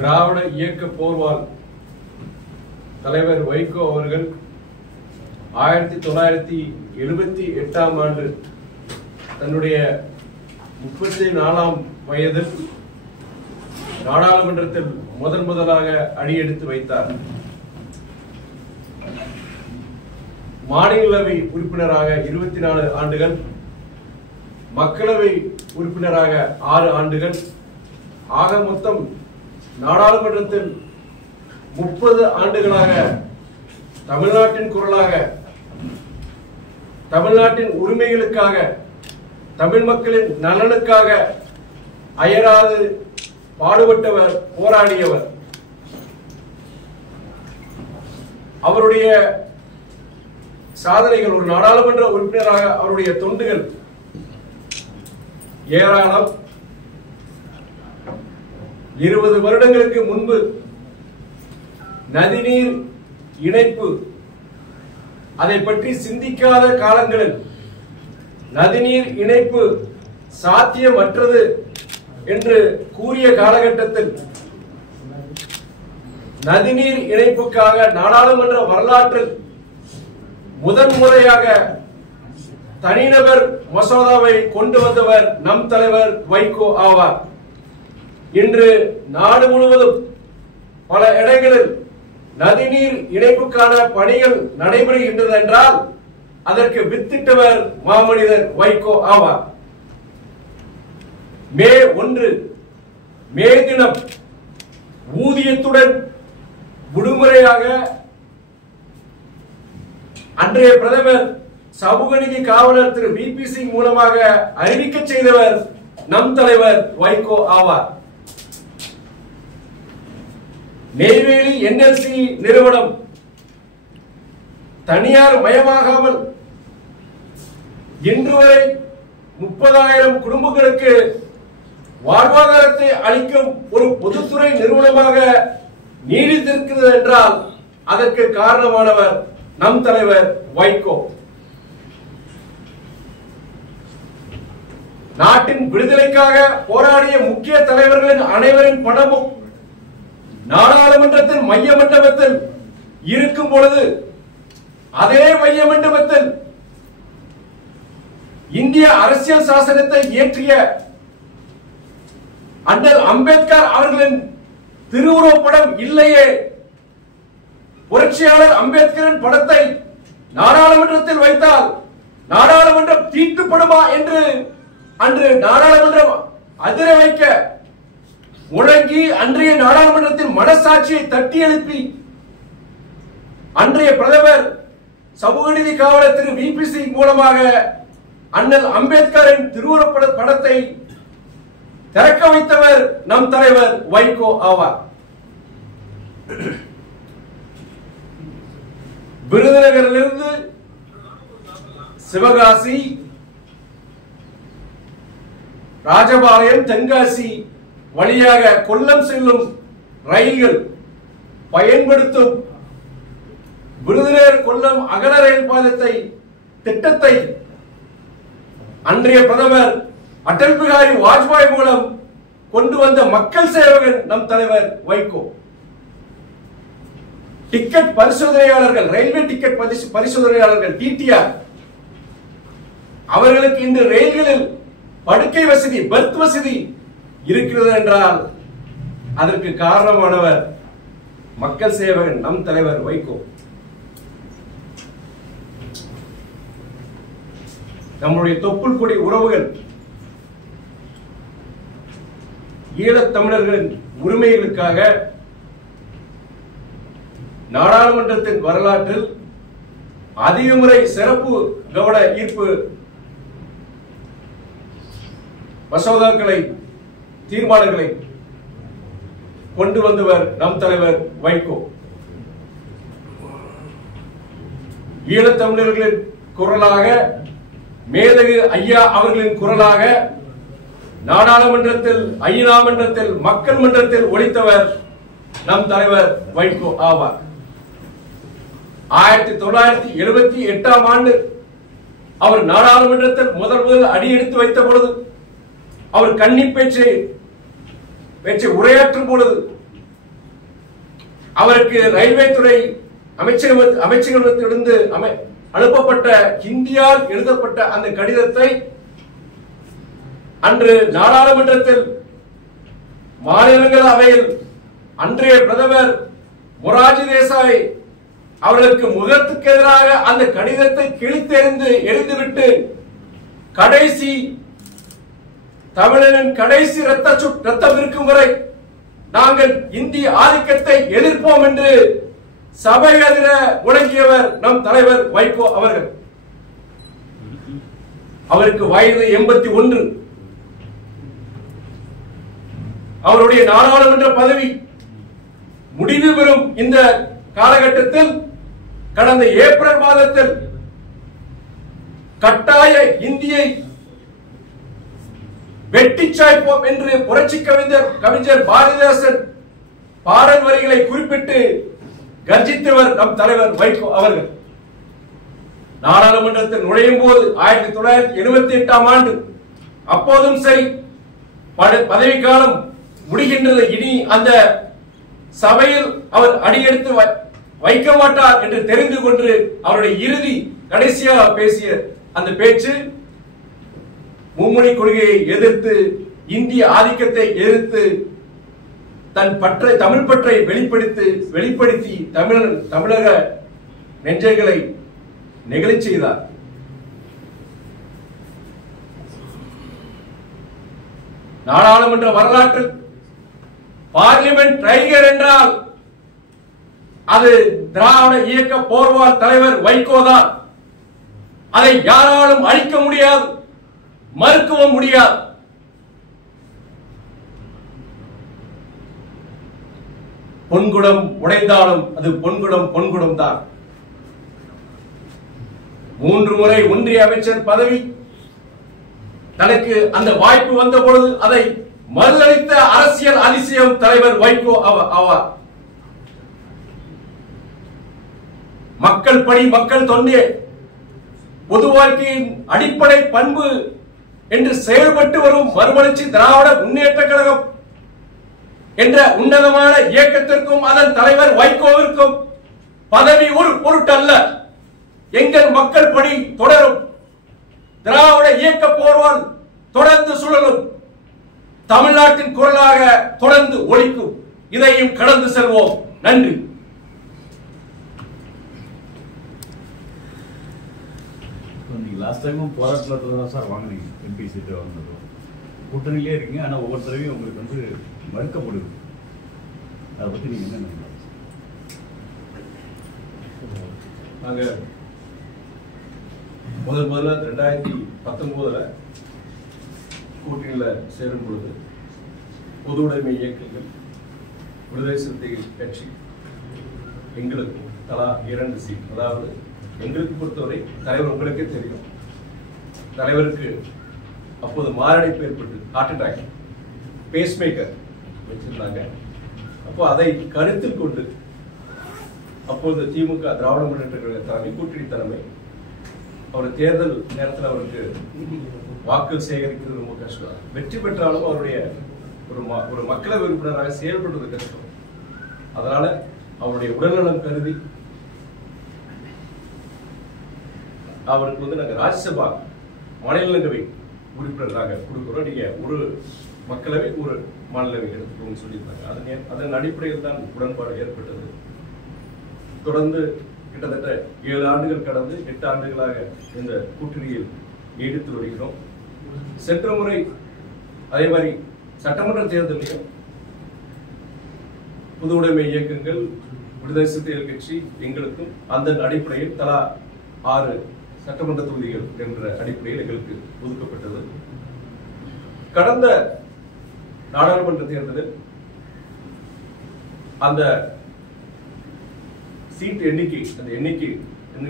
திராவிட இயக்க போர்வால் தலைவர் வைகோ அவர்கள் 1978ஆம் ஆண்டு தன்னுடைய 34ஆம் வயதில் நாடாளுமன்றத்தில் முதலாக அடியெடுத்து வைத்தார். மாநிலங்களவை உறுப்பினராக 24 ஆண்டுகள், மக்களவை உறுப்பினராக 6 ஆண்டுகள், ஆக மொத்தம் நாடாளுமன்றத்தில் 30 ஆண்டுகளாக தமிழ்நாட்டின் குரலாக, தமிழ்நாட்டின் உரிமைகளுக்காக, தமிழ் மக்களின் நலனுக்காக அயராது பாடுபட்டவர், போராடியவர். அவருடைய சாதனைகள், ஒரு நாடாளுமன்ற உறுப்பினராக அவருடைய தொண்டுகள் ஏராளம். 20 வருடங்களுக்கு முன்பு நதிநீர் இணைப்பு, அதை பற்றி சிந்திக்காத காலங்களில் நதிநீர் இணைப்பு சாத்தியமற்றது என்று கூறிய காலகட்டத்தில் நதிநீர் இணைப்புக்காக நாடாளுமன்ற வரலாற்றில் முதன்முறையாக தனிநபர் மசோதாவை கொண்டு வந்தவர் நம் தலைவர் வைகோ ஆவார். இன்று நாடு முழுவதும் பல இடங்களில் நதிநீர் இணைப்புக்கான பணிகள் நடைபெறுகின்றது என்றால் அதற்கு வித்திட்டவர் மாமனிதர் வைகோ ஆவார். மே 1 மே தினம் ஊதியத்துடன் விடுமுறையாக அன்றைய பிரதமர் சமூக நீதி காவலர் திரு VP சிங் மூலமாக அறிவிக்க செய்தவர் நம் தலைவர் வைகோ ஆவார். நெய்வேலி NLC நிறுவனம் தனியார் மயமாகாமல் இன்று வரை 30,000 குடும்பங்களுக்கு வாழ்வாதாரத்தை அளிக்கும் ஒரு பொதுத்துறை நிறுவனமாக நீடித்திருக்கிறது என்றால் அதற்கு காரணமானவர் நம் தலைவர் வைகோ. நாட்டின் விடுதலைக்காக போராடிய முக்கிய தலைவர்களின் அனைவரின் படமும் நாடாளுமன்றத்தின் மைய மண்டபத்தில் இருக்கும் பொழுது அதே மைய மண்டபத்தில் இந்திய அரசியல் சாசனத்தை இயற்றிய அண்ணல் அம்பேத்கர் அவர்களின் திருவுருவப்படம் இல்லையே. புரட்சியாளர் அம்பேத்கரின் படத்தை நாடாளுமன்றத்தில் வைத்தால் நாடாளுமன்றம் தீட்டுப்படுமா என்று அன்று நாடாளுமன்றம் அதிர வைக்க முழங்கி அன்றைய நாடாளுமன்றத்தின் மனசாட்சியை தட்டி எழுப்பி அன்றைய பிரதமர் சமூக நீதி காவலர் திரு VP சிங் மூலமாக அண்ணல் அம்பேத்கரின் திருவுருவப்பட படத்தை திறக்க வைத்தவர் நம் தலைவர் வைகோ ஆவார். விருதுநகரிலிருந்து சிவகாசி, ராஜபாளையம், தென்காசி வழியாக கொல்லம் செல்லும் ரயில்கள் பயன்படுத்தும் விருதுநகர் கொல்லம் அகல ரயில் பாலத்தை திட்டத்தை அன்றைய பிரதமர் அடல் பிகாரி வாஜ்பாய் மூலம் கொண்டு வந்த மக்கள் சேவகன் நம் தலைவர் வைகோ. டிக்கெட் பரிசோதனையாளர்கள், ரயில்வே டிக்கெட் பரிசோதனையாளர்கள் TTR அவர்களுக்கு இன்று ரயில்களில் படுக்கை வசதி, பெர்த் வசதி இருக்கிறது என்றால் அதற்கு காரணமானவர் மக்கள் சேவகன் நம் தலைவர் வைகோ. நம்முடைய தொப்புள் கொடி உறவுகள் ஈழத் தமிழர்களின் உரிமைகளுக்காக நாடாளுமன்றத்தின் வரலாற்றில் அதிக முறை சிறப்பு கவன ஈர்ப்பு மசோதாக்களை, தீர்மானங்களை கொண்டு வந்தவர் நம் தலைவர் வைகோ. ஈழத் தமிழர்களின் குரலாக, மேதகு ஐயா அவர்களின் குரலாக நாடாளுமன்றத்தில், ஐநா மன்றத்தில், மக்கள் மன்றத்தில் ஒலித்தவர் நம் தலைவர் வைகோ ஆவார். 1978ஆம் ஆண்டு அவர் நாடாளுமன்றத்தில் முதல் அடியெடுத்து வைத்த பொழுது, அவர் கன்னி பேச்சை உரையாற்றும் பொழுது அவருக்கு ரயில்வே துறை அமைச்சகத்திலிருந்து அனுப்பப்பட்ட ஹிந்தியால் எழுதப்பட்ட அந்த கடிதத்தை அன்று நாடாளுமன்றத்தில் மாநிலங்களவையில் அன்றைய பிரதமர் மொரார்ஜி தேசாய் அவர்களுக்கு முகத்துக்கு எதிராக அந்த கடிதத்தை கிழித்தெறிந்து எரிந்துவிட்டு கடைசி தமிழனின் கடைசி ரத்தம் இருக்கும் வரை நாங்கள் இந்திய ஆதிக்கத்தை எதிர்ப்போம் என்று சபை அதிர முழங்கியவர் நம் தலைவர் வைகோ அவர்கள். அவருக்கு வயது 81. அவருடைய நாடாளுமன்ற பதவி முடிவு பெறும் இந்த காலகட்டத்தில் கடந்த ஏப்ரல் மாதத்தில் கட்டாய இந்தியை வெட்டி சாய்ப்போம் என்று புரட்சி கவிஞர் பாரதிதாசன் பாடல் வரிகளை குறிப்பிட்டு கர்ஜித்தவர் நம் தலைவர் வைகோ அவர்கள். நாடாளுமன்றத்தில் நுழையும் போது 1978ஆம் ஆண்டு அப்போதும் சரி பதவிக்காலம் முடிகின்றது, இனி அந்த சபையில் அவர் அடியெடுத்து வைக்க மாட்டார் என்று தெரிந்து கொண்டு அவருடைய இறுதி கடைசியாக பேசிய அந்த பேச்சு மும்மொழி கொள்கையை எதிர்த்து இந்திய ஆதிக்கத்தை எதிர்த்து தன் தமிழ் பற்றை வெளிப்படுத்தி தமிழக நெஞ்சங்களை நெகிழச் செய்தார். நாடாளுமன்ற வரலாற்றில் பார்லிமெண்ட் டைகர் என்றால் அது திராவிட இயக்க போர்வால் தலைவர் வைகோ தான். அதை யாராலும் அழிக்க முடியாது, மறுக்கவும் முடியாது. பொன்குடம் உடைந்தாலும் அது பொன்குடம் தான். 3 முறை ஒன்றிய அமைச்சர் பதவி தனக்கு அந்த வாய்ப்பு வந்த பொழுது அதை மறுதளித்த அரசியல் அதிசயம் தலைவர் வைகோ ஆவார். மக்கள் பணி மக்கள் தொண்டே பொது வாழ்க்கையின் அடிப்படை பண்பு என்று செயல்பட்டு வரும் மறுமலர்ச்சி திராவிட முன்னேற்ற கழகம் என்ற உன்னதமான இயக்கத்திற்கும் அதன் தலைவர் வைகோவிற்கும் பதவி ஒரு பொருட்டல்ல. எங்கள் மக்கள் பணி தொடரும். திராவிட இயக்க போர்வால் தொடர்ந்து சுழலும். தமிழ்நாட்டின் குரலாக தொடர்ந்து ஒலிக்கும். இதையும் கடந்து செல்வோம். நன்றி. லாஸ்ட் டைமும் போராட்டத்தில் தான் சார் வாங்கினீங்க, எம்பி சீட்டை வாங்கினதும் கூட்டணியிலே இருக்கீங்க. ஆனால் ஒவ்வொரு தடவையும் உங்களுக்கு மறுக்கப்படுது. அதை பற்றி நீங்கள் என்ன நினைக்கிறீங்க? நாங்கள் முதல்ல 2019 கூட்டணியில் சேரும் பொழுது பொது உடைமை இயக்கங்கள் விடுதலை சிறுத்தைகள் கட்சி எங்களுக்கு தலா 2 சீட், அதாவது எங்களுக்கு பொறுத்தவரை தலைவர் உங்களுக்கே தெரியும், தலைவருக்கு அப்போது மாரடைப்பு ஏற்பட்டு ஹார்ட் அட்டாக் பேஸ் மேக்கர் வச்சிருந்தாங்க. அப்போ அதை கருத்தில் கொண்டு அப்போது திமுக திராவிட முன்னேற்ற கழக தலைமை கூட்டணி தலைமை அவர் தேர்தல் நேரத்தில் அவருக்கு வாக்கு சேகரிக்கிறது ரொம்ப கஷ்டம். வெற்றி பெற்றாலும் அவருடைய ஒரு மக்களவை உறுப்பினராக செயல்படுறது கஷ்டம். அதனால அவருடைய உடல்நலம் கருதி அவருக்கு நாங்கள் ராஜ்யசபா மாநிலங்களவை உறுப்பினராக கொடுக்கிறோம், நீங்க ஒரு மக்களவை ஒரு மாநிலவை எடுத்துக்கோன்னு சொல்லியிருந்தாங்க. அதன் அடிப்படையில் தான் உடன்பாடு ஏற்பட்டது. தொடர்ந்து கிட்டத்தட்ட 7 ஆண்டுகள் கடந்து 8 ஆண்டுகளாக இந்த கூட்டணியில் நீடித்து வருகிறோம். சென்ற முறை அதே மாதிரி சட்டமன்ற தேர்தலையும் பொது உடைமை இயக்கங்கள் விடுதலை சிறுத்தைகள் கட்சி எங்களுக்கும் அந்த அடிப்படையில் தலா 6 சட்டமன்ற தொகுதிகள் என்ற அடிப்படையில் எங்களுக்கு ஒதுக்கப்பட்டது. கடந்த நாடாளுமன்ற தேர்தலில் அந்த சீட் எண்ணிக்கை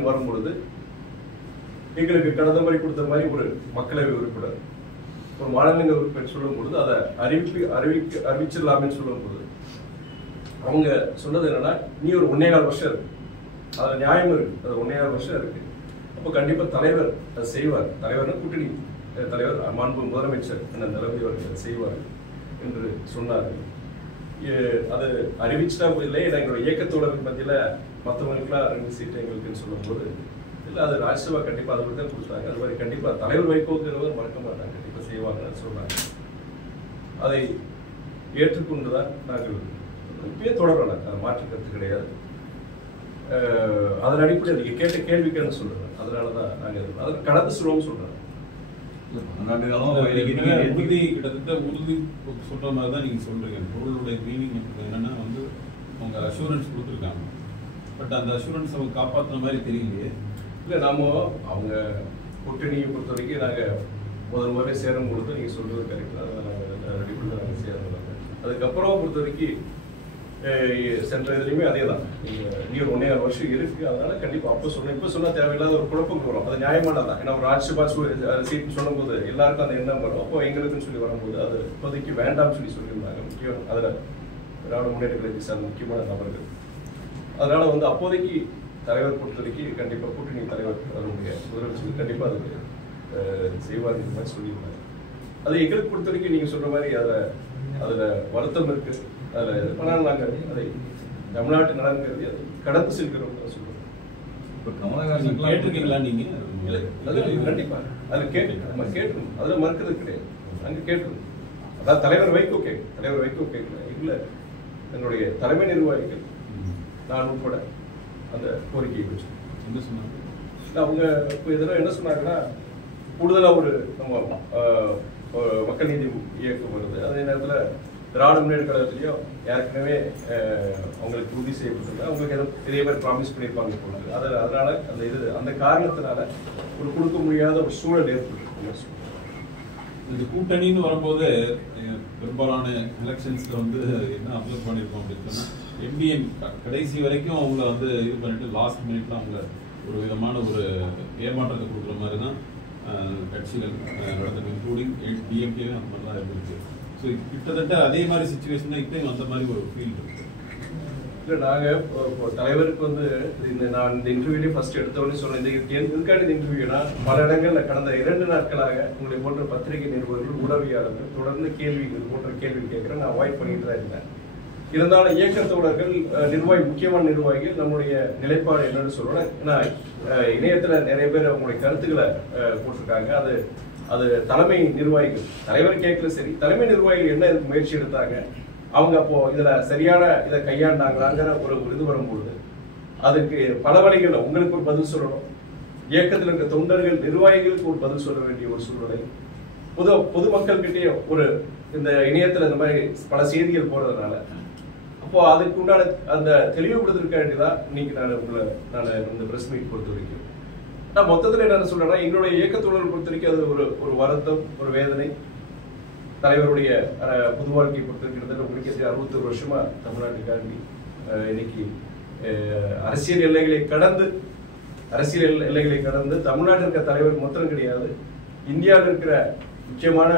வரும் பொழுது எங்களுக்கு கடந்த முறை கொடுத்த மாதிரி ஒரு மக்களவை உறுப்பினர் ஒரு மாநிலங்களவை உறுப்பினர் சொல்லும் பொழுது அதை அறிவிச்சிடலாமே சொல்லும் பொழுது அவங்க சொன்னது என்னன்னா, நீ ஒரு 1.25 வருஷம் இருக்கு, அதுல நியாயம் இருக்கு, அது 1.25 வருஷம் இருக்கு, அப்போ கண்டிப்பா தலைவர் அதை செய்வார், தலைவர் கூட்டணி தலைவர் மாண்பு முதலமைச்சர் என்ன தலைமை அவர்கள் செய்வார் என்று சொன்னார்கள். அது அறிவிச்சுட்டா இல்லை, எங்களோட இயக்கத்தோழர்கள் மத்தியில மற்றவங்களுக்குலாம் 2 சீட்டு எங்களுக்குன்னு சொல்லும் போது இல்லை, அது ராஜ்யசபா கண்டிப்பா அதை தான் கொடுத்தாங்க. அது மாதிரி கண்டிப்பா தலைவர் வைகோங்கிறவர் மறக்க மாட்டாங்க, கண்டிப்பா செய்வாங்கன்னு சொல்றாங்க. அதை ஏற்றுக்கொண்டுதான் நாங்கள் இப்பயே தொடரல, அது மாற்று கருத்து கிடையாது. அதன் அடிப்படையில் நீங்க கேட்ட கேள்விக்குன்னு சொல்றேன், அதனாலதான் நாங்க அதில் கடந்து சொல்லுவோம் சொல்றேன். கிட்டத்தட்ட உறுதி சொல்ற மாதிரி தான் நீங்க சொல்றீங்க. பொருளுடைய மீனிங் என்னன்னா வந்து அவங்க அஷூரன்ஸ் கொடுத்துருக்காங்க, பட் அந்த அஷூரன்ஸ் அவங்க காப்பாற்றுற மாதிரி தெரியலையே. இல்லை, நாம அவங்க கூட்டணியை பொறுத்த வரைக்கும் நாங்கள் முதல் முறை சேரும் பொழுது நீங்கள் சொல்றது கரெக்ட் தான், அதை நாங்கள் ரெடி பண்ணி நாங்கள் சேர்ந்தோம். அதுக்கப்புறம் பொறுத்த வரைக்கும் சென்ற இதுலையுமே அதே தான். நீங்கள் 1.5 வருஷம் இருக்கு, அதனால கண்டிப்பாக அப்போ சொன்ன இப்போ சொன்னால் தேவையில்லாத ஒரு குழப்பம் வரும். அது நியாயமானதான். ஏன்னா ஒரு ராஜ்யசபா சீட் சொல்லும் போது எல்லாருக்கும் அந்த எண்ணம் வரும். அப்போ எங்களுக்குன்னு சொல்லி வரும்போது அது இப்போதைக்கு வேண்டாம்னு சொல்லியிருந்தாங்க. முக்கியம் அதில் திராவிட முன்னேற்ற கழகத்தை சார்ந்த முக்கியமான நபர்கள். அதனால வந்து அப்போதைக்கு தலைவர் பொறுத்த வரைக்கும் கண்டிப்பாக கூட்டணி தலைவர் அவருடைய முதலமைச்சர் கண்டிப்பாக அது செய்வார் மாதிரி சொல்லியிருந்தாங்க. அது எங்களுக்கு பொறுத்த வரைக்கும் நீங்கள் சொல்ற மாதிரி அதில் வருத்தம் இருக்கு. அதில் ஆனால் நாங்கள் அதை தமிழ்நாட்டு நலன்கிறது அது கடந்து செல்கிறோம் சொல்லுவோம். இப்போ கமலஹாசன் கேட்டிருக்கீங்களா நீங்க? அது கண்டிப்பாக அதில் கேட்கணும், அதில் மறுக்கிறது கிடையாது. நாங்கள் கேட்கணும். அதாவது தலைவர் வைகோ கேட்கல, இல்லை எங்களுடைய தலைமை நிர்வாகிகள் நான் உட்பட அந்த கோரிக்கையை வச்சு என்ன சொன்னாங்க? அவங்க இப்போ இதெல்லாம் என்ன சொன்னாங்கன்னா, கூடுதலாக ஒரு நம்ம மக்கள் நீதி இயக்கம் வருது, அதே நேரத்தில் திராவிட முன்னேற்ற கழகத்திலையும் ஏற்கனவே அவங்களுக்கு உறுதி செய்யப்பட்டிருந்தா அவங்களுக்கு இதே மாதிரி ப்ராமிஸ் பண்ணியிருப்பாங்க போல. அதனால அந்த காரணத்தினால ஒரு கொடுக்க முடியாத ஒரு சூழல் ஏற்பட்டு இந்த கூட்டணின்னு வரும்போது பெரும்பாலான எலெக்ஷன்ஸ்ல வந்து என்ன அப்சர்வ் பண்ணியிருக்கோம் அப்படின்னு சொன்னா, எம்பிஎன் கடைசி வரைக்கும் அவங்கள வந்து இது பண்ணிட்டு லாஸ்ட் மினிட்ல அவங்க ஒரு விதமான ஒரு ஏமாற்றத்தை கொடுக்குற மாதிரி தான் கட்சிகள் நடந்தது, இன்க்ளூடிங் டிஎம்கேவும் அந்த மாதிரி தான் இருந்துச்சு. ஸோ கிட்டத்தட்ட அதே மாதிரி சுச்சுவேஷன் தான் இப்பயும் அந்த மாதிரி ஒரு ஃபீல் இருக்கு. இல்லை, நாங்கள் தலைவருக்கு வந்து நான் இந்த இன்டர்வியூலேயே ஃபர்ஸ்ட் எடுத்தவொடனே சொன்னேன், இதுக்கான இந்த இன்டர்வியூனா பல இடங்கள்ல கடந்த 2 நாட்களாக உங்களை போன்ற பத்திரிகை நிருபர்கள் உளவியாளர்கள் தொடர்ந்து கேள்விகள் போன்ற கேள்வி கேட்குறேன். நான் அவாய்ட் பண்ணிட்டு தான் இருந்தேன். இருந்தாலும் இயக்கத்தோழர்கள் முக்கியமான நிர்வாகிகள் நம்முடைய நிலைப்பாடு என்னன்னு சொல்றேன். ஏன்னா இணையத்துல நிறைய பேர் அவங்களுடைய கருத்துக்களை போட்டிருக்காங்க. அது தலைமை நிர்வாகிகள், தலைவர் கேட்கல சரி, தலைமை நிர்வாகிகள் என்ன இதுக்கு முயற்சி எடுத்தாங்க, அவங்க அப்போ இதுல சரியான இதை கையாண்டாங்களாங்கிற ஒரு இது வரும்பொழுது அதுக்கு பல வழிகள் உங்களுக்கு ஒரு பதில் சொல்லணும், இயக்கத்தில் இருக்க தொண்டர்கள் நிர்வாகிகளுக்கு ஒரு பதில் சொல்ல வேண்டிய ஒரு சூழ்நிலை, பொதுமக்கள் கிட்டே ஒரு இந்த இணையத்துல இந்த மாதிரி பல செய்திகள் போறதுனால அப்போ அதுக்கு உண்டான அந்த தெளிவுபடுத்திருக்க வேண்டியதான் இன்னைக்கு நான் இந்த பிரஸ் மீட் பொறுத்த வரைக்கும். நான் மொத்தத்தில் என்ன சொல்றேன்னா, எங்களுடைய இயக்கத்தோழர்கள் பொறுத்த வரைக்கும் அது ஒரு வருத்தம், ஒரு வேதனை. தலைவருடைய புது வாழ்க்கையை பொறுத்த வரைக்கும் உங்களுக்கு 61 வருஷமா தமிழ்நாட்டுக்காண்டி இன்னைக்கு அரசியல் எல்லைகளை கடந்து தமிழ்நாட்டில் இருக்கிற தலைவர் மொத்தம் கிடையாது, இந்தியாவில் இருக்கிற முக்கியமான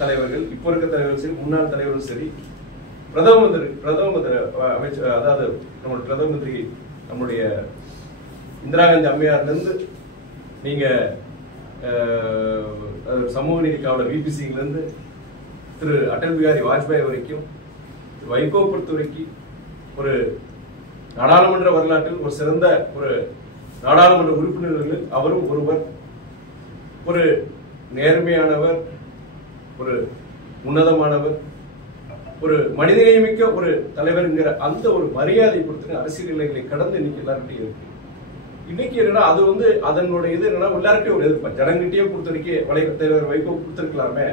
தலைவர்கள், இப்போ இருக்கிற தலைவர்கள் சரி, முன்னாள் தலைவர்கள் சரி, பிரதம மந்திரி அமைச்சர், அதாவது நம்மளுடைய பிரதம மந்திரி நம்முடைய இந்திரா காந்தி அம்மையார்ல இருந்து நீங்க சமூக நீதி காவலர் VP சிங்ல இருந்து திரு அடல் பிகாரி வாஜ்பாய் வரைக்கும், வைகோ பொறுத்த வரைக்கும் ஒரு நாடாளுமன்ற வரலாற்றில் ஒரு சிறந்த ஒரு நாடாளுமன்ற உறுப்பினர்கள் அவரும் ஒருவர், ஒரு நேர்மையானவர், ஒரு உன்னதமானவர், ஒரு மனிதநேயமிக்க ஒரு தலைவர்ங்கிற அந்த ஒரு மரியாதை பொறுத்து அரசியல் எல்லைகளை கடந்து இன்னைக்கு எல்லார்கிட்டையும் இருக்கு. இன்னைக்கு என்னன்னா அது வந்து அதனுடைய இது என்னன்னா எல்லாருக்கிட்டையும் ஒரு எதிர்ப்பு, ஜனங்கிட்டே பொறுத்த வரைக்கும் தலைவர் வைகோ கொடுத்துருக்கலாமே,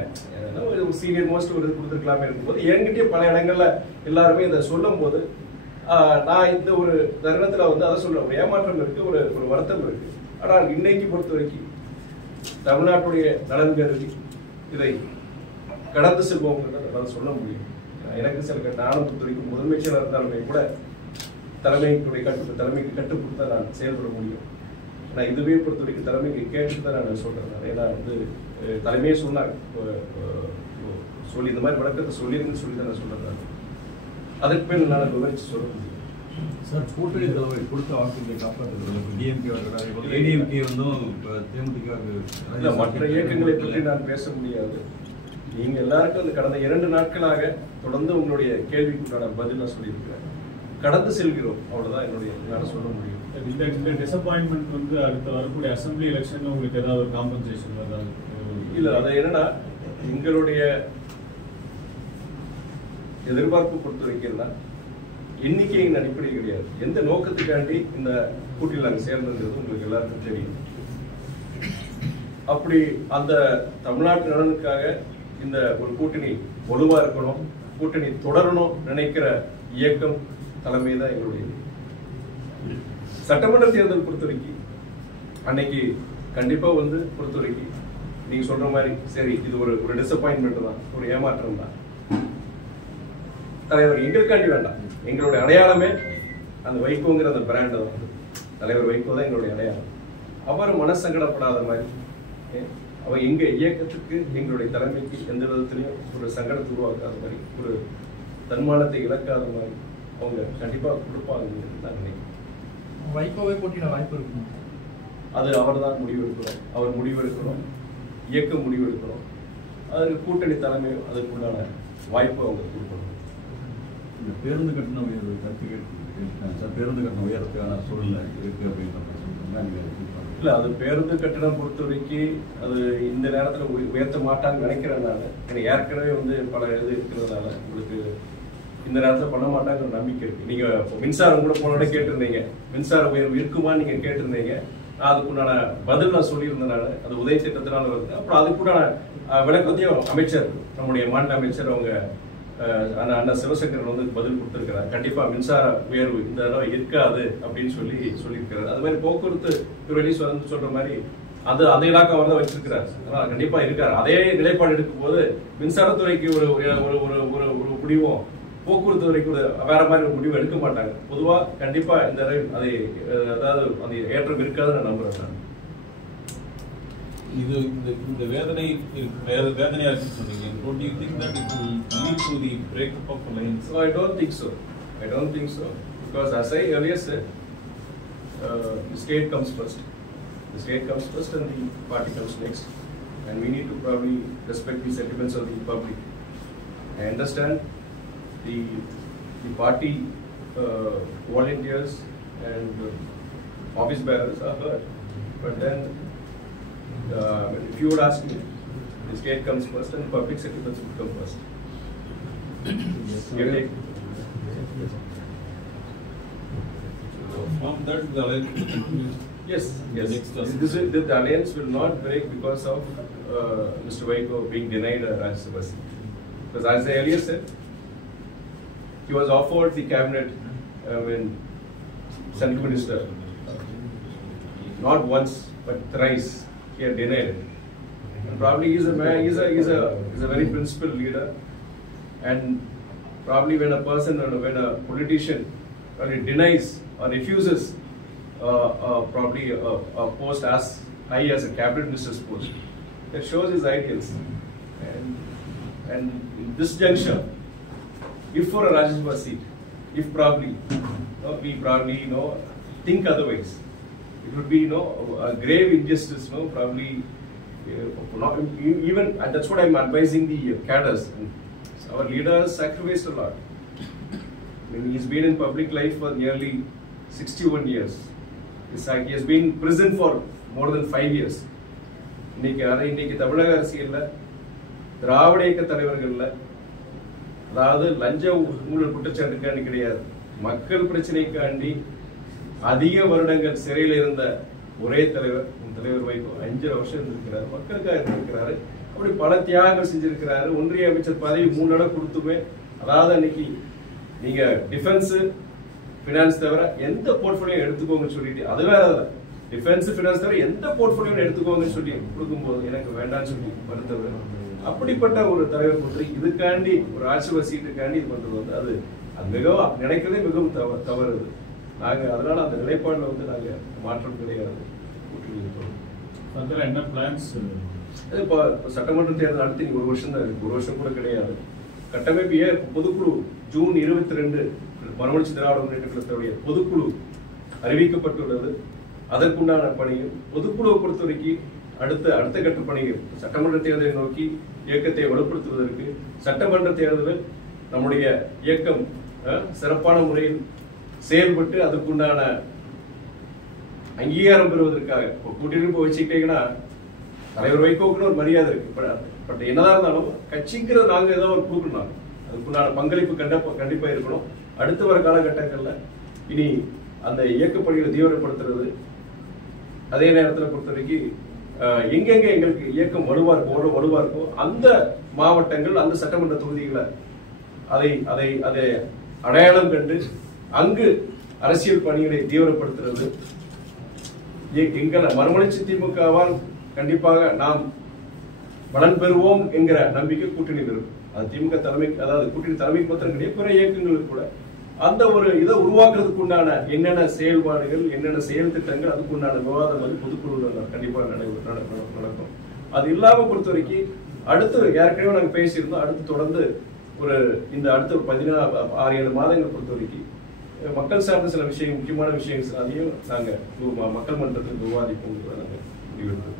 ஒரு சீனியர் மோஸ்ட் ஒரு இது கொடுத்துருக்கலாமே இருக்கும்போது என்கிட்டயே பல இடங்கள்ல எல்லாருமே இதை சொல்லும் போது நான் இந்த ஒரு தருணத்துல வந்து அதை சொல்ல ஒரு ஏமாற்றம் இருக்கு, ஒரு வருத்தம் இருக்கு. ஆனால் இன்னைக்கு பொறுத்த வரைக்கும் தமிழ்நாட்டுடைய நலன் கருதி இதை கடந்து செல்வோங்கிறத சொல்ல முடியும். எனக்கு சில நானும் பொறுத்த வரைக்கும் முதன்மை செயலர் இருந்தாலுமே கூட தலைமைக்கு கட்டுப்பட்டு தான் நான் செயல்பட முடியும். நான் இதுவே பொறுத்த வரைக்கும் தலைமைக்கு கேட்டுட்டு தான் நான் சொல்றேன். ஏன்னா வந்து தலைமையே சொன்னாங்க, சொல்லி இந்த மாதிரி விளக்கத்தை சொல்லிருக்குன்னு சொல்லி தான் நான் சொல்றேன். அதுக்கு மேல் நான் விவரிச்சு சொல்ல முடியும். சார், கூட்டணி தலைவர் கொடுத்த வாக்குறுதியை காப்பாற்றுறது டிஎம்கே வந்து தேமுதிக மற்ற இயக்கங்களை பற்றி நான் பேச முடியாது. நீங்க எல்லாருக்கும் அந்த கடந்த 2 நாட்களாக தொடர்ந்து உங்களுடைய கேள்விக்குண்டான பதில் நான் சொல்லியிருக்கிறேன். கடந்து செல்கிறோம், அவ்வளவுதான் என்னால சொல்ல முடியும். இந்த டிசப்பாயின்மெண்ட் வந்து அடுத்த வரக்கூடிய அசம்பிளி எலெக்ஷன் உங்களுக்கு ஏதாவது ஒரு காம்பன்சேஷன் ஏதாவது? இல்ல, அது என்னன்னா எங்களுடைய எதிர்பார்ப்பு பொறுத்த வரைக்கும் எண்ணிக்கையின் அடிப்படையில் கிடையாது. எந்த நோக்கத்துக்காண்டி இந்த கூட்டணியில் நாங்கள் சேர்ந்தது உங்களுக்கு எல்லாருக்கும் தெரியும். அப்படி அந்த தமிழ்நாட்டு நலனுக்காக இந்த ஒரு கூட்டணி வலுவா இருக்கணும், கூட்டணி தொடரணும் நினைக்கிற இயக்கம் தலைமை தான் எங்களுடைய. சட்டமன்ற தேர்தல் பொறுத்த வரைக்கும் அன்னைக்கு கண்டிப்பா வந்து பொறுத்த வரைக்கும் நீங்க சொல்ற மாதிரி சரி, இது ஒரு டிசப்பாயின்மெண்ட் தான், ஒரு ஏமாற்றம் தான். தலைவர் எங்களுக்காண்டி வேண்டாம், எங்களுடைய அடையாளமே அந்த வைகோங்கிற அந்த பிராண்ட் தான். தலைவர் வைகோ தான் எங்களுடைய அடையாளம். அவர் மனசங்கடப்படாத மாதிரி, அவர் எங்க இயக்கத்துக்கு எங்களுடைய தலைமைக்கு எந்த விதத்திலையும் ஒரு சங்கடத்தை உருவாக்காத மாதிரி, ஒரு தன்மானத்தை இழக்காத மாதிரி அவங்க கண்டிப்பா கொடுப்பாங்க நான் நினைக்கிறேன். வைகோவை போட்டியிட வாய்ப்பு இருக்கும். அது அவர் தான் முடிவெடுக்கணும், அவர் முடிவெடுக்கணும், இயக்கம் முடிவெடுக்கணும். அதற்கு கூட்டணி தலைமையும் அதுக்குண்டான வாய்ப்பு அவங்க கொடுக்கணும். இந்த பேருந்து கட்டண உயர்வு கருத்து கேட்டு சார், பேருந்து கட்டண உயர்வுக்கான சூழ்நிலை இருக்கு அப்படின்ற இல்ல, அது பேருந்து கட்டணம் பொறுத்த வரைக்கும் அது இந்த நேரத்துல உயர்த்த மாட்டான்னு நினைக்கிறதுனால, எனக்கு ஏற்கனவே வந்து பல இது இருக்கிறதுனால உங்களுக்கு இந்த நேரத்துல பண்ண மாட்டாங்கிற நம்பிக்கை இருக்கு. நீங்க மின்சாரம் கூட போனோட கேட்டிருந்தீங்க, மின்சார உயர்வு இருக்குமா நீங்க கேட்டிருந்தீங்க. அதுக்குண்டான பதில் நான் சொல்லியிருந்தனால அது உதய திட்டத்தினால வருது. அப்புறம் அதுக்குண்டான விளக்கத்தையும் அமைச்சர், நம்முடைய மாநில அமைச்சர் அவங்க அண்ணா சிவசங்கரன் வந்து பதில் கொடுத்திருக்கிறார். கண்டிப்பா மின்சார உயர்வு இந்த தடவை இருக்காது அப்படின்னு சொல்லியிருக்கிறார். அது மாதிரி போக்குவரத்து துறையிலையும் சொல்ற மாதிரி அது அந்த இலாக்கா வந்து வச்சிருக்கிறார். அதனால கண்டிப்பா இருக்காரு. அதே நிலைப்பாடு எடுக்கும் போது மின்சாரத்துறைக்கு ஒரு முடிவும் போக்குவரத்து துறைக்கு வேற மாதிரி ஒரு முடிவு எடுக்க மாட்டாங்க. பொதுவா கண்டிப்பா இந்த அதை அதாவது அந்த ஏற்றம் இருக்காதுன்னு நான் நம்புறேன். இது இந்த வேதனையா இருக்குன்னு சொன்னீங்க. Don't you think that it will lead to the breakup of alliance? So I don't think so. Because as I earlier said, the state comes first. The state comes first and the party comes next. And we need to probably respect the sentiments of the public. I understand the party volunteers and office bearers are hurt. But then if you would ask me, the state comes first and public sentiments would come first. From that, the alliance Yes. The alliance will not break because of Mr. Vaiko being denied a Rajya Sabha seat. Because as I earlier said, he was offered the cabinet when Central Minister, not once but thrice. He had denied it, and probably he's a very principled leader. And probably when a politician denies or refuses probably a post as high as a cabinet minister's post, that shows his ideals. And in this juncture, if for a Rajya Sabha seat, if probably we probably think otherwise. It would be a grave injustice, probably not even, and that's what I'm advising the cadres. Our leaders sacrificed a lot. I mean, he's been in public life for nearly 61 years. He has been in prison for more than 5 years. இன்னைக்கு தமிழக அரசியல்ல திராவிட இயக்க தலைவர்கள்ல அதாவது லஞ்ச ஊழல் குற்றச்சாட்டுக்காண்டி கிடையாது, மக்கள் பிரச்சனைக்காண்டி அதிக வருடங்கள் சிறையில் இருந்த ஒரே தலைவர் வைகோ. 5.5 வருஷம் இருந்திருக்கிறாரு, மக்களுக்காக இருந்திருக்கிறாரு. அப்படி பல தியாகங்கள் செஞ்சிருக்கிறாரு. ஒன்றிய அமைச்சர் பதவி 3 தடவை கொடுத்துமே, அதாவது அன்னைக்கு நீங்க டிஃபென்ஸ் பினான்ஸ் தவிர எந்த போர்ட்போலியோ எடுத்துக்கோங்கன்னு சொல்லிட்டு, அது வேற டிஃபென்ஸ் பினான்ஸ் தவிர எந்த போர்ட்போலியோ எடுத்துக்கோங்கன்னு சொல்லி கொடுக்கும்போது எனக்கு வேண்டாம்னு சொல்லி மறுத்தவர். அப்படிப்பட்ட ஒரு தலைவர் பற்றி இதுக்காண்டி ஒரு ராஜ்யசபா சீட்டுக்காண்டி இது பண்றது வந்து அது மிகவும் நினைக்கிறதே மிகவும் தவறு. நாங்க அதனால அந்த நிலைப்பாடுல வந்து நாங்க மாற்றம் கிடையாது. என்ன பிளான்ஸ்? இப்போ சட்டமன்ற தேர்தல் அடுத்து 1 வருஷம் தான் இருக்கு, 1 வருஷம் கூட கிடையாது. கட்டமைப்பு பொதுக்குழு ஜூன் 22 மறுமலர்ச்சி திராவிட முன்னேற்ற கழகத்துடைய பொதுக்குழு அறிவிக்கப்பட்டுள்ளது. அதற்குண்டான பணிகள் பொதுக்குழுவை பொறுத்த வரைக்கும் அடுத்த கட்ட பணிகள் சட்டமன்ற தேர்தலை நோக்கி இயக்கத்தை வலுப்படுத்துவதற்கு சட்டமன்ற தேர்தலில் நம்முடைய இயக்கம் சிறப்பான முறையில் செயல்பட்டு அதுக்குண்டான அங்கீகாரம் பெறுவதற்காக கூட்டிருப்பு வச்சுக்கிட்டீங்கன்னா தலைவர் வைகோக்குன்னு ஒரு மரியாதை இருக்கு. பட் என்னதான் இருந்தாலும் கட்சிங்கிறது நாங்க ஏதாவது ஒரு கொடுக்கணும், அதுக்குண்டான பங்களிப்பு கண்டிப்பா இருக்கணும். அடுத்து வர காலகட்டங்கள்ல இனி அந்த இயக்கப்பணிகளை தீவிரப்படுத்துறது, அதே நேரத்தில் பொறுத்த வரைக்கும் எங்கெங்க எங்களுக்கு இயக்கம் வலுவா இருக்கோ அந்த மாவட்டங்கள் அந்த சட்டமன்ற தொகுதிகளை அதை அடையாளம் கண்டு அங்கு அரசியல் பணிகளை தீவிரப்படுத்துறது. எங்களை மறுமலர்ச்சி திமுகவால் கண்டிப்பாக நாம் பலன் பெறுவோம் என்கிற நம்பிக்கை கூட்டணியில் இருக்கும். அது திமுக தலைமைக்கு, அதாவது கூட்டணி தலைமைக்கு மாத்திரம் கிடையாது, பிற இயக்கங்களுக்கு கூட அந்த ஒரு இதை உருவாக்குறதுக்கு உண்டான என்னென்ன செயல்பாடுகள், என்னென்ன செயல் திட்டங்கள், அதுக்கு உண்டான விவாதம் வந்து பொதுக்குழுவில் கண்டிப்பாக நடக்கும். அது இல்லாம பொறுத்த வரைக்கும் அடுத்து ஏற்கனவே நாங்கள் பேசியிருந்தோம், அடுத்து தொடர்ந்து இந்த அடுத்த ஒரு 16-17 மாதங்கள் பொறுத்த வரைக்கும் மக்கள் சார்ந்த சில விஷயங்கள், முக்கியமான விஷயங்கள் அதையும் நாங்கள் மக்கள் மன்றத்தில் விவாதிப்போம். நாங்கள் முடிவெடுத்தோம்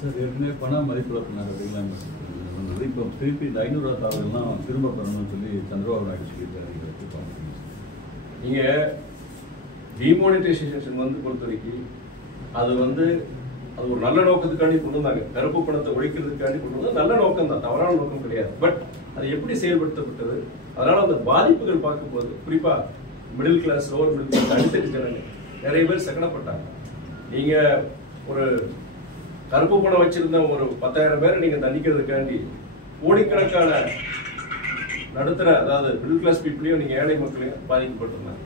சார். ஏற்கனவே பண மதிப்பிழப்பு அப்படிங்கலாம் இப்போ திருப்பி இந்த 500 தாவலாம் திரும்ப பெறணும்னு சொல்லி சந்திரபாபு நாயுடு சொல்லியிருக்காரு. நீங்க டிமானிட்டைசேஷன் வந்து பொறுத்த வரைக்கும் அது ஒரு நல்ல நோக்கத்துக்காண்டி கொண்டு வந்தாங்க. கருப்பு பணத்தை ஒழிக்கிறதுக்காண்டி கொண்டு வந்தது நல்ல நோக்கம் தான், தவறான நோக்கம் கிடையாது. பட் அது எப்படி செயல்படுத்தப்பட்டது, அதனால அந்த பாதிப்புகள் பார்க்கும்போது குறிப்பா middle class, lower middle class, அடித்தட்டு ஜனங்க நிறைய பேர் சங்கடப்பட்டாங்க. நீங்க ஒரு கருப்பு பணம் வச்சிருந்த ஒரு 10,000 பேரை நீங்க தண்டிக்கிறதுக்காண்டி கோடிக்கணக்கான நடுத்தர, அதாவது மிடில் கிளாஸ் பீப்புளையும் நீங்க ஏழை மக்களையும் பாதிக்கப்பட்டிருந்தாங்க.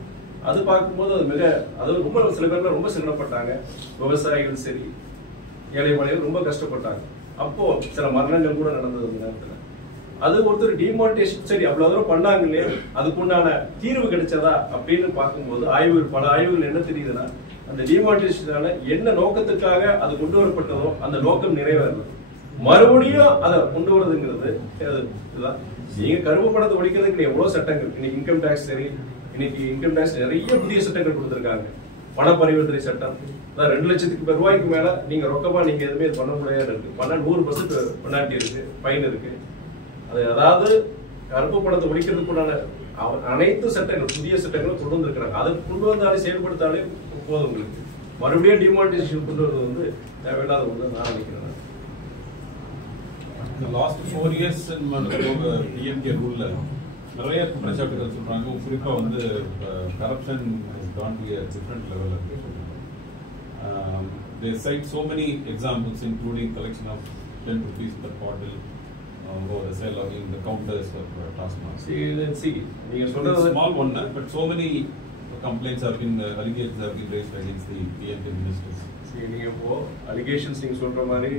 அது பார்க்கும்போது அது ரொம்ப சில பேர்ல ரொம்ப சங்கடப்பட்டாங்க. விவசாயிகள் சரி, ஏழை மலைகள் ரொம்ப கஷ்டப்பட்டாங்க. அப்போ சில மரணங்கள் கூட நடந்தது அந்த நேரத்தில். அது ஒருத்தர் டிமானிட்டேஷன் சரி அவ்வளவு தூரம் பண்ணாங்க இல்லையா, அதுக்குண்டான தீர்வு கிடைச்சதா அப்படின்னு பார்க்கும்போது பல ஆய்வுகள் என்ன தெரியுதுன்னா, அந்த டிமானிட்டேஷனால என்ன நோக்கத்துக்காக அது கொண்டு வரப்பட்டதோ அந்த நோக்கம் நிறைவேறது, மறுபடியும் அதை கொண்டு வரதுங்கிறது இதுதான். நீங்க கருப்பு பணத்தை ஒழிக்கிறதுக்கு எவ்வளவு சட்டங்கள், இன்னைக்கு இன்கம் டாக்ஸ் சரி, இன்னைக்கு இன்கம் டாக்ஸ் நிறைய புதிய சட்டங்கள் கொடுத்திருக்காங்க. பண பரிவர்த்தனை சட்டம், 2 லட்சத்துக்கு ரூபாய்க்கு மேல நீங்க ரொக்கமா நீங்க எதுவுமே பண்ண முடியாது இருக்கு. பண்ண 100% பெனால்டி இருக்கு, ஃபைன் இருக்கு. அது அதாவது கருப்பு பணத்தை ஒழிக்கிறதுக்குண்டான அனைத்து சட்டங்கள், புதிய சட்டங்களும் கொண்டு வந்திருக்கிறாங்க. அதை கொண்டு வந்தாலே செயல்படுத்தாலே போதும். உங்களுக்கு மறுபடியும் டிமானிட்டைசேஷன் கொண்டு வருவது தேவையில்லாத ஒன்று நான் நினைக்கிறேன். லாஸ்ட் 4 இயர்ஸ் டிஎம்கே ரூல்ல நிறைய குற்றச்சாட்டுகள் சொல்றாங்க. குறிப்பா corruption has gone to a different level அப்படின்னு சொல்றாங்க. They cite so many examples including collection of 10 rupees per bottle, or the sale of the counters for Tasman. See, நீங்க சொல்றது small one, but so many complaints have been, allegations have been raised against the TMK ministers. நீங்க இப்போ allegations நீங்க சொல்ற மாதிரி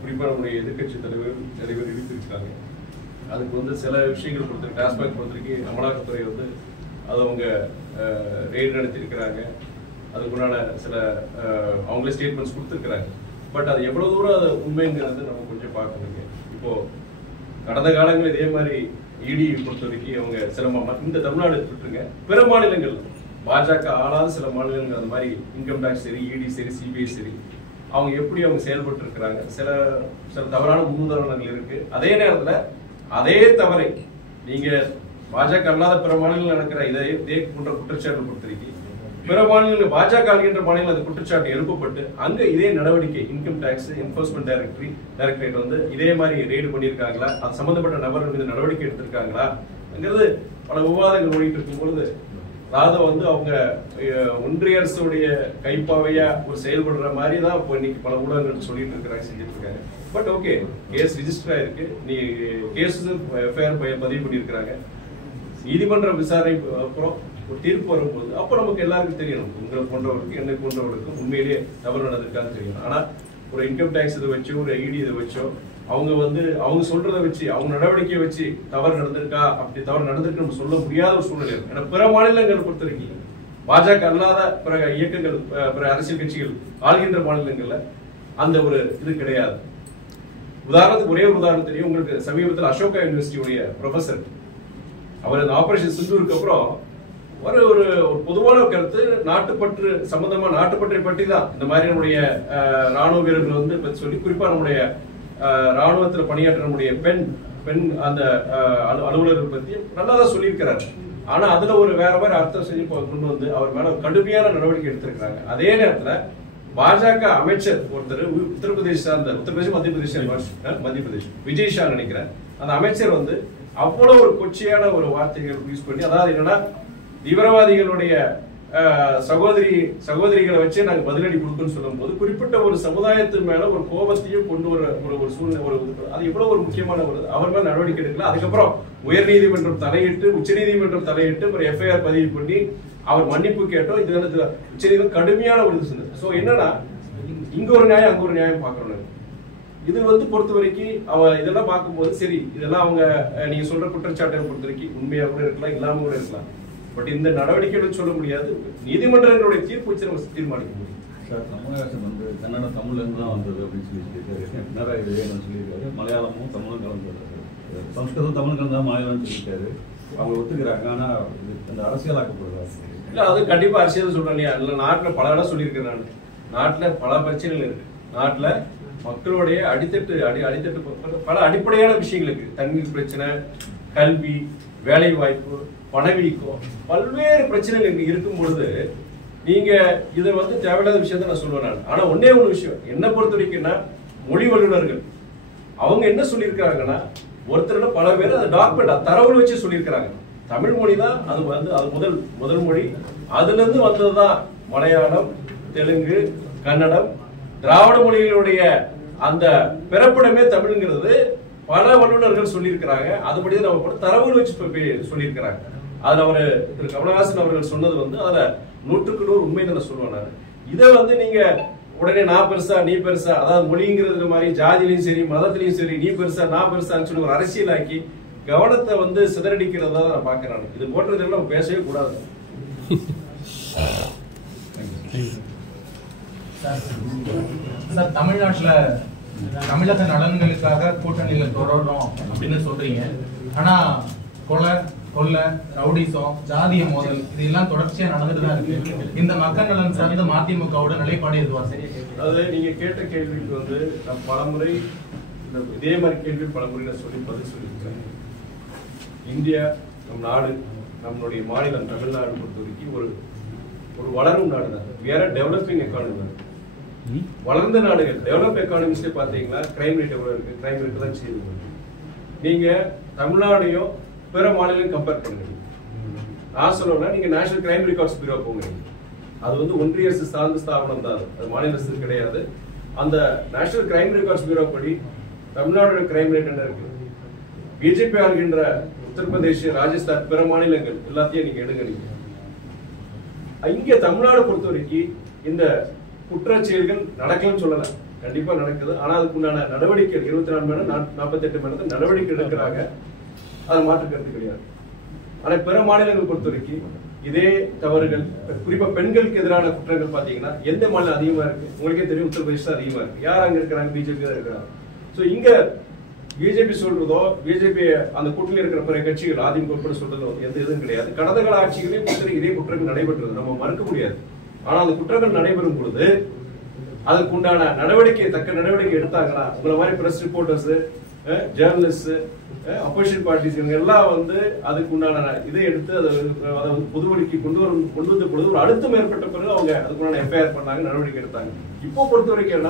குறிப்பா நம்முடைய எதிர்கட்சி தலைவர் நிறைய பேர் எழுதியிருக்காங்க. அதுக்கு சில விஷயங்கள் கொடுத்துருக்கு. டாஸ்மாக் பொறுத்தவரைக்கு அமலாக்கத்துறை அது அவங்க ரெய்டு நடத்தியிருக்கிறாங்க. அதுக்குண்டான சில அவங்களே ஸ்டேட்மெண்ட்ஸ் கொடுத்துருக்குறாங்க. பட் அது எவ்வளவு தூரம் அது உண்மைங்கிறது நம்ம கொஞ்சம் பார்க்கணுங்க. இப்போ கடந்த காலங்கள் இதே மாதிரி இடி பொறுத்த வரைக்கும் அவங்க சில இந்த தமிழ்நாடு விட்டுருங்க, பிற மாநிலங்கள் பாஜக ஆளாத சில மாநிலங்கள் அந்த மாதிரி இன்கம் டாக்ஸ் சரி, இடி சரி, சிபிஐ சரி, அவங்க எப்படி அவங்க செயல்பட்டு இருக்கிறாங்க. சில தவறான முன்னுதாரணங்கள் இருக்கு. அதே நேரத்துல அதே தவறை நீங்க பாஜக அல்லாத பிற மாநிலங்கள் நடக்கிற இதே போன்ற குற்றச்சாட்டு பொறுத்திருக்கீங்க. பிற மாநிலங்கள் பாஜக ஆளுகின்ற மாநிலம் அது குற்றச்சாட்டு எழுப்பப்பட்டு அங்க இதே நடவடிக்கை இன்கம் டாக்ஸ் என்ஃபோர்ஸ்மெண்ட் டைரக்டரேட் இதே மாதிரி ரெய்டு பண்ணியிருக்காங்களா, அது சம்பந்தப்பட்ட நபர்கள் மீது நடவடிக்கை எடுத்திருக்காங்களாங்கிறது பல விவாதங்கள் ஓடிட்டு இருக்கும் பொழுது, அதாவது அவங்க ஒன்றிய அரசுடைய கைப்பாவையா ஒரு செயல்படுற மாதிரி தான் இப்போ இன்னைக்கு பல ஊடகங்கள் சொல்லிட்டு இருக்கிறாங்க, செஞ்சுட்டு இருக்காங்க. பட் ஓகே, கேஸ் ரிஜிஸ்டர் ஆயிருக்கு, நீ கேஸ் எஃப்ஐஆர் பதிவு பண்ணியிருக்கிறாங்க. நீதிமன்ற விசாரணை அப்புறம் ஒரு தீர்ப்பு வரும்போது அப்போ நமக்கு எல்லாருக்கும் தெரியணும், உங்களை போன்றவருக்கு என்னை போன்றவர்களுக்கும் உண்மையிலேயே தவறு நடந்திருக்கான்னு தெரியணும். ஆனா ஒரு இன்கம் டாக்ஸ் இதை வச்சோ, ஒரு ஐடி இதை வச்சோ அவங்க அவங்க சொல்றதை வச்சு, அவங்க நடவடிக்கையை வச்சு தவறு நடந்திருக்கா, அப்படி தவறு நடந்திருக்கு சொல்ல முடியாத ஒரு சூழ்நிலை இருக்கு. ஏன்னா பிற மாநிலங்கள் பொறுத்திருக்கீங்க, பாஜக அல்லாத பிற இயக்கங்கள், பிற அரசியல் கட்சிகள் ஆளுகின்ற மாநிலங்கள்ல அந்த ஒரு இது கிடையாது. உதாரணத்துக்கு ஒரே ஒரு உதாரணம் தெரியும் உங்களுக்கு. சமீபத்தில் அசோகா யூனிவர்சிட்டியுடைய ப்ரொஃபசர் அவர் இந்த ஆபரேஷன் சிந்தூருக்கு அப்புறம் ஒரு பொதுவான கருத்து, நாட்டுப்பற்று சம்பந்தமா, நாட்டுப்பற்றை பற்றி தான் இந்த மாதிரி நம்முடைய ராணுவ வீரர்கள் சொல்லி, குறிப்பா நம்முடைய ராணுவத்தில் பணியாற்றக்கூடிய பெண் அந்த அலுவலர்கள் பத்தி நல்லா தான் சொல்லியிருக்கிறாரு. ஆனா அதுல ஒரு வேற மாதிரி அர்த்தம் செஞ்சு கொண்டு வந்து அவர் மேல கடுமையான நடவடிக்கை எடுத்திருக்கிறாங்க. அதே நேரத்துல பாஜக அமைச்சர் ஒருத்தர் உத்தரப்பிரதேஷ் சார்ந்த மத்திய பிரதேஷ் விஜய் ஷா நினைக்கிறேன், அந்த அமைச்சர் வந்து அவ்வளவு ஒரு கொச்சையான ஒரு வார்த்தைகள் யூஸ் பண்ணி, அதாவது என்னன்னா தீவிரவாதிகளுடைய சகோதரிகளை வச்சு நாங்க பதிலடி கொடுக்கணும்னு சொல்லும் போது குறிப்பிட்ட ஒரு சமுதாயத்தின் மேல ஒரு கோபத்தையும் கொண்டு வர ஒரு சூழ்நிலை, அது எவ்வளவு ஒரு முக்கியமான ஒரு அவர் மேல நடவடிக்கை எடுக்கல. அதுக்கப்புறம் உயர்நீதிமன்றம் தலையிட்டு உச்சநீதிமன்றம் தலையிட்டு ஒரு எஃப்ஐஆர் பதிவு பண்ணி அவர் மன்னிப்பு கேட்டோம். இது உச்சநீதிமன்றம் கடுமையான ஒரு இது சொன்னது. சோ என்னன்னா இங்க ஒரு நியாயம் அங்க ஒரு நியாயம் பாக்குறோம். இது வந்து பொறுத்த வரைக்கும் இதெல்லாம் பார்க்கும்போது சரி, இதெல்லாம் அவங்க நீங்க சொல்ற குற்றச்சாட்டை பொறுத்த வரைக்கும் உண்மையா கூட இருக்கலாம், இல்லாம கூட இருக்கலாம். பட் இந்த நடவடிக்கைகள் சொல்ல முடியாது, நீதிமன்றங்களுடைய தீர்ப்பு வச்சு நம்ம தீர்மானிக்க முடியும். சார், கமலஹாசன் வந்து கன்னட தமிழ்ல இருந்து தான் வந்தது அப்படின்னு சொல்லியிருக்காரு. பினராயி விஜயன் சொல்லியிருக்காரு. மலையாளமும் தமிழும் கலந்து, சம்ஸ்கிருதம் தமிழ் கலந்தா மலையாளம் சொல்லியிருக்காரு. அவங்க ஒத்துக்கிறாங்க. ஆனா அந்த அரசியலாக்கப்படுறாரு இல்ல, அது கண்டிப்பா அரசியல் சொல்றேன். இல்ல, நாட்டுல பல இடம் சொல்லியிருக்கேன் நான். நாட்டுல பல பிரச்சனைகள் இருக்கு. நாட்டுல மக்களுடைய அடித்தட்டு பல அடிப்படையான விஷயங்களுக்கு, தண்ணீர் பிரச்சனை, கல்வி, வேலை வாய்ப்பு, பணவீக்கம், பல்வேறு பிரச்சனைகள் இருக்கும் பொழுது நீங்க இதை வந்து தேவையில்லாத விஷயத்த நான் சொல்லுவேன். ஆனா ஒன்னே ஒரு விஷயம் என்ன பொறுத்த வரைக்கும்னா, மொழி வல்லுநர்கள் அவங்க என்ன சொல்லியிருக்கிறாங்கன்னா, ஒருத்தரோட பல பேர் அந்த டாக்குமெண்ட் தரவுல வச்சு சொல்லியிருக்கிறாங்க. தமிழ் மொழி தான் அது வந்து அது முதல் மொழி. அதுல இருந்து வந்ததுதான் மலையாளம், தெலுங்கு, கன்னடம், திராவிட மொழிகளுடைய அந்த பிறப்பிடமே தமிழ்ங்கிறது பல வல்லுநர்கள் சொல்லியிருக்கிறாங்க. அதுபடி நம்ம தரவுகள் வச்சு சொல்லியிருக்கிறாங்க. அதுல அவரு திரு கமலஹாசன் அவர்கள் சொன்னது வந்து அதுல 100% உண்மை தான் சொல்லுவேன் நான். இதை வந்து நீங்க உடனே நான் பெருசா நீ பெருசா, அதாவது மொழிங்கிறது மாதிரி ஜாதிலையும் சரி மதத்திலையும் சரி நீ பெருசா நான் பெருசான்னு சொல்லி ஒரு அரசியலாக்கி கவனத்தை வந்து சிதறடிக்கிறதா நான் பாக்குறேன். இது போன்றதெல்லாம் நம்ம பேசவே கூடாது. சார், தமிழ்நாட்டுல தமிழக நலன்களுக்காக கூட்டணியில தொடரும் அப்படின்னு சொல்றீங்க. ஆனா கொலை, ரவுடிசம், ஜாதிய மோதல் இதெல்லாம் தொடர்ச்சியா நடந்துட்டு தான் இருக்கு. இந்த மக்கள் நலன் சார்ந்த மதிமுகவோட நிலைப்பாடு எதுவா சரி? அதாவது நீங்க கேட்ட கேள்விக்கு வந்து நான் பலமுறை இதே மாதிரி கேள்வி பலமுறை நான் பதில் சொல்லியிருக்கிறேன். இந்தியா நம் நாடு, நம்மளுடைய மாநிலம் தமிழ்நாடு பொறுத்த வரைக்கும் ஒரு வளரும் நாடு தான். வேற டெவலப்பிங் எக்கானமி தான். வளர்ந்த நாடுகள் டெவலப் எக்கானமிஸ்ல பாத்தீங்கன்னா கிரைம் ரேட் எவ்வளவு இருக்கு? கிரைம் ரேட் தான் செய்யுங்க. நீங்க தமிழ்நாடையும் பிற மாநிலம் கம்பேர் பண்ணுங்க. நான் சொல்லணும்னா நீங்க நேஷனல் கிரைம் ரெக்கார்ட்ஸ் பியூரோ போங்க. அது வந்து ஒன்றிய அரசு சார்ந்த ஸ்தாபனம் தான், அது மாநில அரசு கிடையாது. அந்த நேஷனல் கிரைம் ரெக்கார்ட்ஸ் பியூரோ படி தமிழ்நாடு கிரைம் ரேட் என்ன இருக்கு? பிஜேபி ஆளுகின்ற உத்தரப்பிரதேஷ், ராஜஸ்தான், பிற மாநிலங்கள் எல்லாத்தையும் நீங்க எடுங்க. நீங்க இங்க தமிழ்நாடு பொறுத்த வரைக்கும் இந்த குற்றச்செயல்கள் நடக்கலன்னு சொல்லல, கண்டிப்பா நடக்குது. ஆனா அதுக்குண்டான நடவடிக்கை 24 மணி நேரம் 48 மணி நேரத்தில் நடவடிக்கை எடுக்கிறாங்க. அதை மாற்று கருத்து கிடையாது. ஆனா பிற மாநிலங்கள் பொறுத்த வரைக்கும் இதே தவறுகள், குறிப்பா பெண்களுக்கு எதிரான குற்றங்கள் பாத்தீங்கன்னா எந்த மாநிலம் அதிகமா இருக்கு? உங்களுக்கே தெரியும், உத்தரப்பிரதேஷ் தான் அதிகமா இருக்கு. யார் அங்க இருக்கிறாங்க? பிஜேபி தான் இருக்கிறாங்க. சோ இங்க பிஜேபி சொல்றதோ, பிஜேபி அந்த கூட்டணியில் இருக்கிற பிற கட்சிகள் அதிமுக கூட சொல்றதோ எந்த இதுவும் கிடையாது. கடந்த கால ஆட்சிகளையும் பொறுத்தவரை இதே குற்றங்கள் நடைபெற்றது, நம்ம மறுக்க முடியாது. ஆனா அந்த குற்றங்கள் நடைபெறும் பொழுது அதுக்கு உண்டான தக்க நடவடிக்கை எடுத்தாங்கன்னா, உங்களை மாதிரி press reporters, journalist, opposition parties இவங்க எல்லாம் வந்து அதுக்கு உண்டான இதை எடுத்து அதை பொது வழிக்கு கொண்டு வந்த பொழுது ஒரு அழுத்தம் ஏற்பட்ட பிறகு அவங்க அதுக்குண்டான எஃப்ஐஆர் பண்ணாங்க, நடவடிக்கை எடுத்தாங்க. இப்போ பொறுத்த வரைக்கும்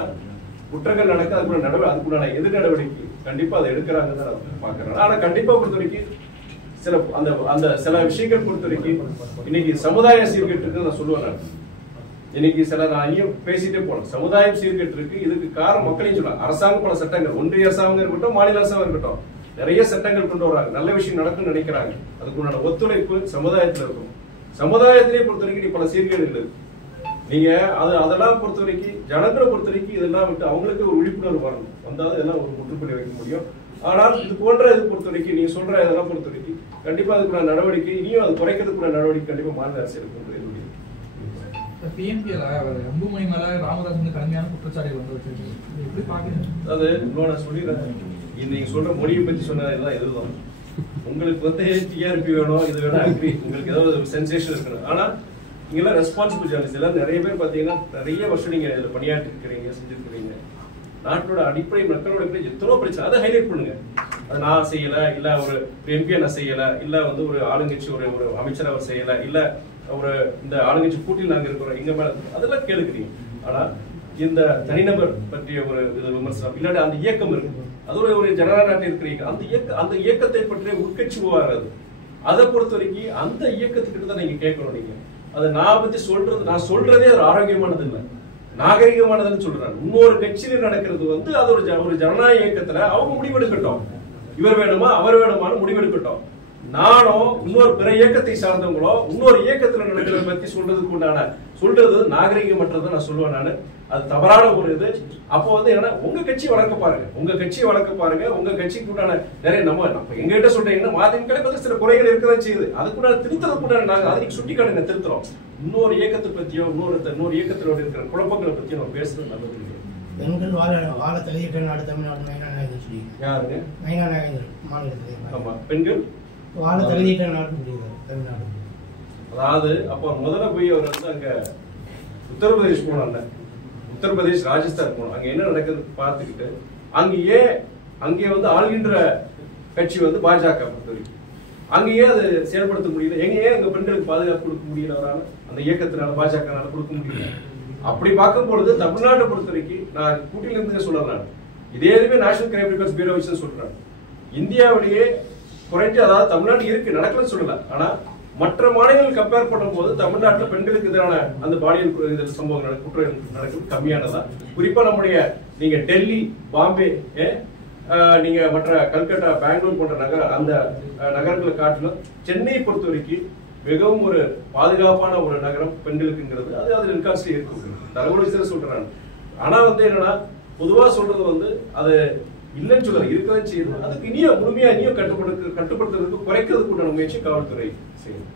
குற்றங்கள் நடக்க அதுக்குண்டான எதிர் நடவடிக்கை கண்டிப்பா அதை எடுக்கிறாங்க தான் நான் பாக்குறேன். ஆனா கண்டிப்பா பொறுத்த வரைக்கும் சில விஷயங்கள் பொறுத்த வரைக்கும் இன்னைக்கு சமுதாய சீர்கேட்டு இருக்கு நான் சொல்லுவேன். இன்னைக்கு நான் பேசிட்டே போனோம், சமுதாயம் சீர்கேட்டு இருக்கு. இதுக்கு காரணம் மக்களையும் சொல்லலாம். அரசாங்கம் பல சட்டங்கள், ஒன்றிய அரசாங்கம் இருக்கட்டும், மாநில அரசாங்கம் இருக்கட்டும், நிறைய சட்டங்கள் கொண்டு வராங்க, நல்ல விஷயம் நடக்கும்னு நினைக்கிறாங்க. அதுக்குண்டான ஒத்துழைப்பு சமுதாயத்துல இருக்கும். சமுதாயத்திலே பொறுத்த வரைக்கும் பல சீர்கேடுகள் இருக்கு. நீங்க அதெல்லாம் பொறுத்த வரைக்கும் ஜனங்களை பொறுத்த வரைக்கும் இதெல்லாம் விட்டு அவங்களுக்கு ஒரு விழிப்புணர்வு வரணும், வந்தாலும் இதெல்லாம் ஒரு முற்றுப்புள்ளி வைக்க முடியும். ஆனால் இது போன்ற இது பொறுத்த வரைக்கும் நீங்க சொல்ற இதெல்லாம் பொறுத்த வரைக்கும் கண்டிப்பா அதுக்குள்ள நடவடிக்கை, இனியும் அது குறைக்கிறதுக்குள்ள நடவடிக்கை கண்டிப்பா மாநில அரசு எடுக்கும். அன்புமணி மேல ராமதாஸ் கடுமையான குற்றச்சாட்டுகள் வந்து வச்சிருக்கீங்க, எப்படி பாக்குறீங்க? அது இன்னொன்னு சொல்லிடுறேன், நீங்க சொல்ற மொழியை பத்தி சொன்னதெல்லாம் இதுதான். உங்களுக்கு வந்து டிஆர்பி வேணும், இது வேணும், அக்ரி, உங்களுக்கு ஏதாவது சென்சேஷன் இருக்கணும். ஆனா நீங்கெல்லாம் ரெஸ்பான்சிபிள் ஜேர்னலிஸ்ட் எல்லாம் நிறைய பேர் பாத்தீங்கன்னா நிறைய வருஷம் நீங்க இதுல பணியாற்றி இருக்கிறீங்க, செஞ்சிருக்கிறீங்க. நாட்டோட அடிப்படை மக்களோட எத்தனோ பிரச்சனை அதை ஹைலைட் பண்ணுங்க. அது நான் செய்யல, இல்ல ஒரு எம்பி நான் செய்யல, இல்ல வந்து ஒரு ஆளுங்கட்சி ஒரு அமைச்சர் அவர் செய்யல, இல்ல ஒரு இந்த ஆளுங்கட்சி கூட்டில் நாங்க இருக்கிறோம் இங்க மேல, அதெல்லாம் கேளுக்கிறீங்க. ஆனா இந்த தனிநபர் பற்றிய ஒரு விமர்சனம் இல்லாட்டி அந்த இயக்கம் இருக்கு, அது ஒரு ஜனநாயக நாட்டில் இருக்கிறீங்க, அந்த இயக்கத்தை பற்றிய உட்கட்சி விவகாரம் அதை பொறுத்த வரைக்கும் அந்த இயக்கத்துக்கிட்ட தான் நீங்க கேட்கணும். நீங்க அதை நான் சொல்றதே அது ஆரோக்கியமானது இல்லை, நாகரிகமானதுன்னு சொல்றாங்க. இன்னொரு கட்சியில நடக்கிறது வந்து அது ஒரு ஜனநாயக இயக்கத்துல அவங்க முடிவெடுக்கட்டும், இவர் வேணுமா அவர் வேணுமான்னு முடிவெடுக்கட்டும். நானோ இன்னொரு பிற இயக்கத்தை சார்ந்தவங்களோ இன்னொரு இயக்கத்துல நடக்கிறத பத்தி சொல்றது நாகரிகமற்றதை நான் சொல்லுவேன். நான் அது தவறான ஒரு இது. அப்போ வந்து என்னன்னா உங்க கட்சி வளர்க்க பாருங்க, உங்க கட்சிக்கு உண்டான நிறைய நம்ம எங்க கிட்ட சொல்றீங்கன்னா மதிமுக பத்தி சில குறைகள் இருக்கதான் செய்யுது, அதுக்குள்ள திருத்தறதுக்குள்ள நாங்க அதை சுட்டி காட்டுங்க திருத்துறோம். இன்னொரு இயக்கத்தை பத்தியோ இன்னொரு இயக்கத்திலோட இருக்கிற குழப்பங்களை பத்தியோ நம்ம பேசுறது நல்லது. பெண்கள் வாழ தகுதியற்ற நாடு தமிழ்நாடு மைனா நாயகர் சொல்லி யாருங்க? மைனா நாயகர் மாநிலத்தில். ஆமா, பெண்கள் வாழ தகுதியற்ற நாடு தமிழ்நாடு. அதாவது அப்ப முதல்ல போய் அவர் வந்து அங்க உத்தரப்பிரதேஷ் போனாங்க, உத்தரப்பிரதேஷ் ராஜஸ்தான் போனோம், அங்க என்ன நடக்குது பார்த்துக்கிட்டு அங்கே வந்து ஆள்கின்ற கட்சி வந்து பாஜக பொறுத்த வரைக்கும் அங்கேயே அது செயல்படுத்த முடியல. எங்கேயே அங்க பெண்களுக்கு பாதுகாப்பு கொடுக்க முடியல, அவரால் அந்த இயக்கத்தினால பாஜகனால கொடுக்க முடியல. அப்படி பார்க்கும் பொழுது தமிழ்நாட்டை பொறுத்த வரைக்கும் நான் கூட்டில இருந்து சொல்லலாம், இதே நேஷனல் கிரைம் ரெக்கார்ட்ஸ் பியூரோ வச்சு சொல்றேன், இந்தியாவிலேயே குறைஞ்சு அதாவது தமிழ்நாடு இருக்கு நடக்கலன்னு சொல்லல, ஆனா மற்ற மாநிலங்கள் கம்பேர் பண்ணும் போது தமிழ்நாட்டில் பெண்களுக்கு எதிரான அந்த பாலியல் சம்பவங்கள் குற்றம் நடக்குது கம்மியானதா. குறிப்பா நம்முடைய நீங்க டெல்லி, பாம்பே, நீங்க மற்ற கல்கட்டா, பெங்களூர் போன்ற அந்த நகரங்களை காட்டிலும் சென்னையை பொறுத்த வரைக்கும் மிகவும் ஒரு பாதுகாப்பான ஒரு நகரம் பெண்களுக்குங்கிறது அது ரெக்கார்ட்ஸ்ல இருக்கு, தகவல் சொல்றாங்க. ஆனா வந்து என்னன்னா பொதுவா சொல்றது வந்து அது இல்லைன்னு சொல்ல இருக்கதான் செய்யுது. அதுக்கு முழுமையா கட்டுப்படுத்துறதுக்கு குறைக்கிறதுக்கு உண்டான முயற்சி காவல்துறை செய்யும்.